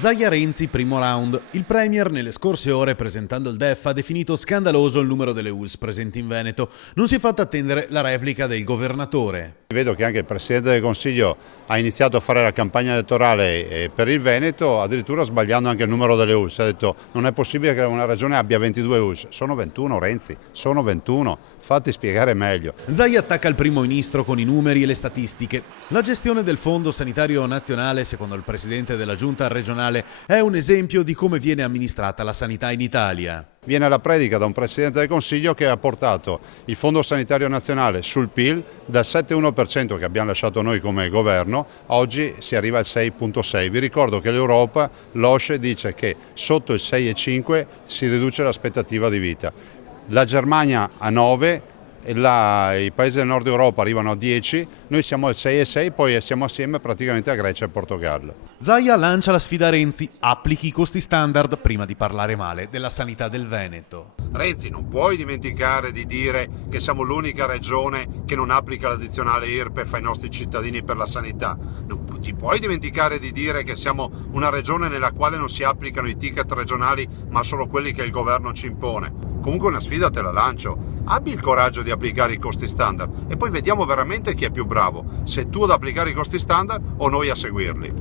Zaia Renzi, primo round. Il Premier nelle scorse ore, presentando il DEF, ha definito scandaloso il numero delle ULSS presenti in Veneto. Non si è fatta attendere la replica del governatore. Vedo che anche il Presidente del Consiglio ha iniziato a fare la campagna elettorale per il Veneto, addirittura sbagliando anche il numero delle ULSS. Ha detto non è possibile che una regione abbia 22 ULSS. Sono 21, Renzi, sono 21. Fatti spiegare meglio. Zaia attacca il primo ministro con i numeri e le statistiche. La gestione del Fondo Sanitario Nazionale, secondo il Presidente della Giunta regionale, è un esempio di come viene amministrata la sanità in Italia. Viene la predica da un Presidente del Consiglio che ha portato il Fondo Sanitario Nazionale sul PIL dal 7,1% che abbiamo lasciato noi come governo, oggi si arriva al 6,6%. Vi ricordo che l'Europa, l'OSCE, dice che sotto il 6,5% si riduce l'aspettativa di vita. La Germania a 9%. I paesi del nord Europa arrivano a 10, noi siamo al 6,6, poi siamo assieme praticamente a Grecia e Portogallo. Zaia lancia la sfida a Renzi, applichi i costi standard prima di parlare male della sanità del Veneto. Renzi, non puoi dimenticare di dire che siamo l'unica regione che non applica l'addizionale IRPEF ai nostri cittadini per la sanità. Non ti puoi dimenticare di dire che siamo una regione nella quale non si applicano i ticket regionali ma solo quelli che il governo ci impone. Comunque una sfida te la lancio. Abbi il coraggio di applicare i costi standard e poi vediamo veramente chi è più bravo, se tu ad applicare i costi standard o noi a seguirli.